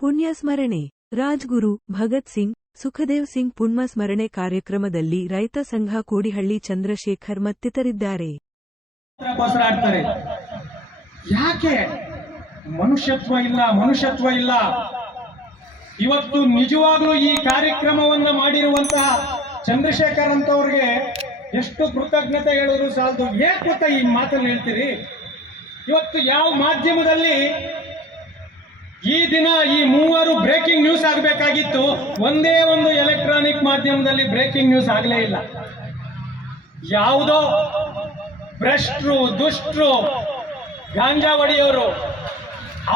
ಪುಣ್ಯ ಸ್ಮರಣೆ ರಾಜ್ಗುರು ಭಗತ್ ಸಿಂಗ್, ಸುಖದೇವ್ ಸಿಂಗ್ ಪುಣ್ಯ ಸ್ಮರಣೆ ಕಾರ್ಯಕ್ರಮದಲ್ಲಿ ರೈತ ಸಂಘ ಕೋಡಿಹಳ್ಳಿ ಚಂದ್ರಶೇಖರ್ ಮತ್ತಿತರಿದ್ದಾರೆ. ಯಾಕೆ? ಮನುಷ್ಯತ್ವ ಇಲ್ಲ ಮನುಷ್ಯತ್ವ ಇಲ್ಲ. ಇವತ್ತು ನಿಜವಾಗ್ಲೂ ಈ ಕಾರ್ಯಕ್ರಮವನ್ನ ಮಾಡಿರುವಂತಹ ಚಂದ್ರಶೇಖರ್ ಅಂತವ್ರಿಗೆ ಎಷ್ಟು ಕೃತಜ್ಞತೆ ಹೇಳಿದ್ರು ಸಾಲದು. ಗೊತ್ತಾ ಈ ಮಾತನ್ನು ಹೇಳ್ತೀರಿ? ಇವತ್ತು ಯಾವ ಮಾಧ್ಯಮದಲ್ಲಿ ಈ ದಿನ ಈ ಮೂವರು ಬ್ರೇಕಿಂಗ್ ನ್ಯೂಸ್ ಆಗಬೇಕಾಗಿತ್ತು. ಒಂದೇ ಒಂದು ಎಲೆಕ್ಟ್ರಾನಿಕ್ ಮಾಧ್ಯಮದಲ್ಲಿ ಬ್ರೇಕಿಂಗ್ ನ್ಯೂಸ್ ಆಗಲೇ ಇಲ್ಲ. ಯಾವುದೋ ಭ್ರಷ್ಟರು, ದುಷ್ಟರು ಗಾಂಜಾ ಒಡೆಯವರು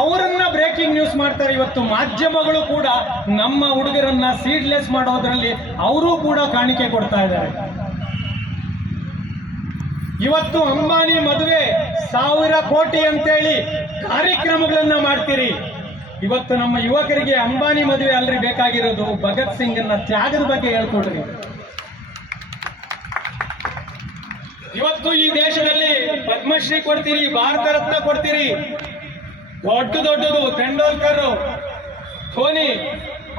ಅವರನ್ನ ಬ್ರೇಕಿಂಗ್ ನ್ಯೂಸ್ ಮಾಡ್ತಾರೆ. ಇವತ್ತು ಮಾಧ್ಯಮಗಳು ಕೂಡ ನಮ್ಮ ಹುಡುಗರನ್ನ ಸೀಡ್ಲೆಸ್ ಮಾಡೋದ್ರಲ್ಲಿ ಅವರು ಕೂಡ ಕಾಣಿಕೆ ಕೊಡ್ತಾ ಇದ್ದಾರೆ. ಇವತ್ತು ಅಂಬಾನಿ ಮದುವೆ ಸಾವಿರ ಕೋಟಿ ಅಂತೇಳಿ ಕಾರ್ಯಕ್ರಮಗಳನ್ನ ಮಾಡ್ತೀರಿ. ಇವತ್ತು ನಮ್ಮ ಯುವಕರಿಗೆ ಅಂಬಾನಿ ಮದುವೆ ಅಲ್ರಿ ಬೇಕಾಗಿರೋದು. ಭಗತ್ ಸಿಂಗ್ನ ತ್ಯಾಗದ ಬಗ್ಗೆ ಹೇಳ್ಕೊಡ್ರಿ. ಇವತ್ತು ಈ ದೇಶದಲ್ಲಿ ಪದ್ಮಶ್ರೀ ಕೊಡ್ತೀರಿ, ಭಾರತ ರತ್ನ ಕೊಡ್ತೀರಿ. ದೊಡ್ಡ ದೊಡ್ಡದು, ತೆಂಡೋಲ್ಕರ್, ಧೋನಿ,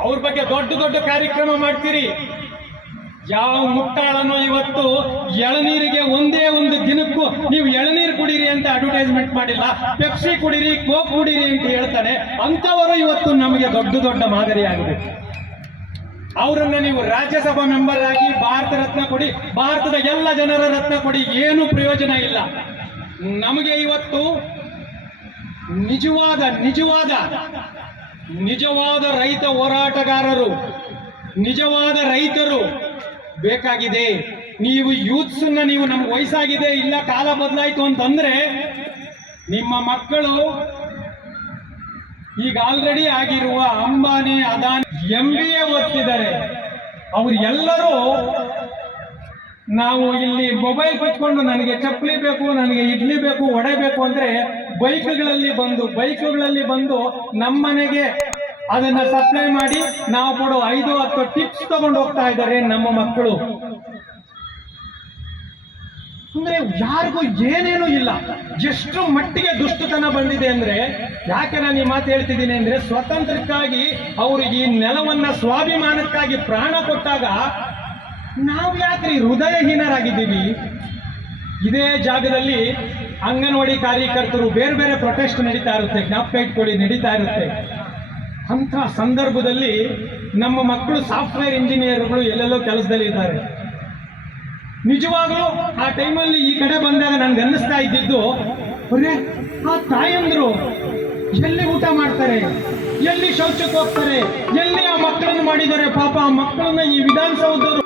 ಅವ್ರ ಬಗ್ಗೆ ದೊಡ್ಡ ದೊಡ್ಡ ಕಾರ್ಯಕ್ರಮ ಮಾಡ್ತೀರಿ. ಯಾವ ಮುಟ್ಟಾಳನೋ ಇವತ್ತು ಎಳನೀರಿಗೆ ಒಂದೇ ಒಂದು ದಿನಕ್ಕೂ ನೀವು ಎಳನೀರು ಅಂತ ಅಡ್ವರ್ಟೈಸ್ಮೆಂಟ್ ಮಾಡಿಲ್ಲ. ಪೆಪ್ಸಿ ಕುಡಿರಿ ಕೋಕ್ ಕುಡಿರಿ ಅಂತ ಹೇಳ್ತಾನೆ. ಅಂಥವರು ಇವತ್ತು ನಮಗೆ ದೊಡ್ಡ ದೊಡ್ಡ ಮಾದರಿ ಆಗಬೇಕು ಅವರನ್ನ ನೀವು ರಾಜ್ಯಸಭಾ ಮೆಂಬರ್ ಆಗಿ ಭಾರತ ರತ್ನ ಕೊಡಿ, ಭಾರತದ ಎಲ್ಲ ಜನರ ರತ್ನ ಕೊಡಿ, ಏನು ಪ್ರಯೋಜನ ಇಲ್ಲ. ನಮಗೆ ಇವತ್ತು ನಿಜವಾದ ನಿಜವಾದ ನಿಜವಾದ ರೈತ ಹೋರಾಟಗಾರರು, ನಿಜವಾದ ರೈತರು ಬೇಕಾಗಿದೆ. ನೀವು ಯೂತ್ಸನ್ನ ನೀವು ನಮ್ಗೆ ವಯಸ್ಸಾಗಿದೆ, ಇಲ್ಲ ಕಾಲ ಬದಲಾಯಿತು ಅಂತಂದ್ರೆ ನಿಮ್ಮ ಮಕ್ಕಳು ಈಗ ಆಲ್ರೆಡಿ ಆಗಿರುವ Ambani, Adani M B A ಓದ್ತಿದ್ದಾರೆ. ಅವ್ರು ಎಲ್ಲರೂ ನಾವು ಇಲ್ಲಿ ಮೊಬೈಲ್ ಕೊಚ್ಕೊಂಡು ನನಗೆ ಚಪ್ಪಲಿ ಬೇಕು, ನನಗೆ ಇಡ್ಲಿ ಬೇಕು ಒಡೆ ಬೇಕು ಅಂದ್ರೆ ಬೈಕ್ಗಳಲ್ಲಿ ಬಂದು ಬೈಕ್ಗಳಲ್ಲಿ ಬಂದು ನಮ್ಮನೆಗೆ ಅದನ್ನ ಸಪ್ಲೈ ಮಾಡಿ ನಾವು ಕೊಡೋ ಐದು, ಹತ್ತು ಟಿಪ್ಸ್ ತಗೊಂಡು ಹೋಗ್ತಾ ಇದ್ದಾರೆ ನಮ್ಮ ಮಕ್ಕಳು. ಅಂದ್ರೆ ಯಾರಿಗೂ ಏನೇನೂ ಇಲ್ಲ. ಎಷ್ಟು ಮಟ್ಟಿಗೆ ದುಷ್ಟತನ ಬಂದಿದೆ ಅಂದ್ರೆ, ಯಾಕೆ ನಾನು ಈ ಮಾತು ಹೇಳ್ತಿದ್ದೀನಿ ಅಂದ್ರೆ, ಸ್ವತಂತ್ರಕ್ಕಾಗಿ ಅವ್ರಿಗೆ ಈ ನೆಲವನ್ನ ಸ್ವಾಭಿಮಾನಕ್ಕಾಗಿ ಪ್ರಾಣ ಕೊಟ್ಟಾಗ ನಾವು ಯಾಕ್ರಿ ಹೃದಯಹೀನರಾಗಿದ್ದೀವಿ? ಇದೇ ಜಾಗದಲ್ಲಿ ಅಂಗನವಾಡಿ ಕಾರ್ಯಕರ್ತರು ಬೇರೆ ಬೇರೆ ಪ್ರೊಟೆಸ್ಟ್ ನಡೀತಾ ಇರುತ್ತೆ, ಜ್ಞಾಪಕ ಇಟ್ಕೊಳ್ಳಿ, ನಡೀತಾ ಇರುತ್ತೆ. ಅಂಥ ಸಂದರ್ಭದಲ್ಲಿ ನಮ್ಮ ಮಕ್ಕಳು ಸಾಫ್ಟ್ವೇರ್ ಇಂಜಿನಿಯರ್ಗಳು ಎಲ್ಲೆಲ್ಲೋ ಕೆಲಸದಲ್ಲಿ ಇದ್ದಾರೆ ನಿಜವಾಗ್ಲೂ ಆ ಟೈಮಲ್ಲಿ ಈ ಕಡೆ ಬಂದಾಗ ನನ್ಗೆ ಅನ್ನಿಸ್ತಾ ಇದ್ದಿದ್ದು, ಅರೆ, ಆ ತಾಯಂದ್ರು ಎಲ್ಲಿ ಊಟ ಮಾಡ್ತಾರೆ? ಎಲ್ಲಿ ಶೌಚಕ್ಕೆ ಹೋಗ್ತಾರೆ? ಎಲ್ಲಿ ಆ ಮಕ್ಕಳನ್ನು ಮಾಡಿದ್ದಾರೆ? ಪಾಪ ಆ ಮಕ್ಕಳನ್ನ ಈ ವಿಧಾನಸೌಧದವರು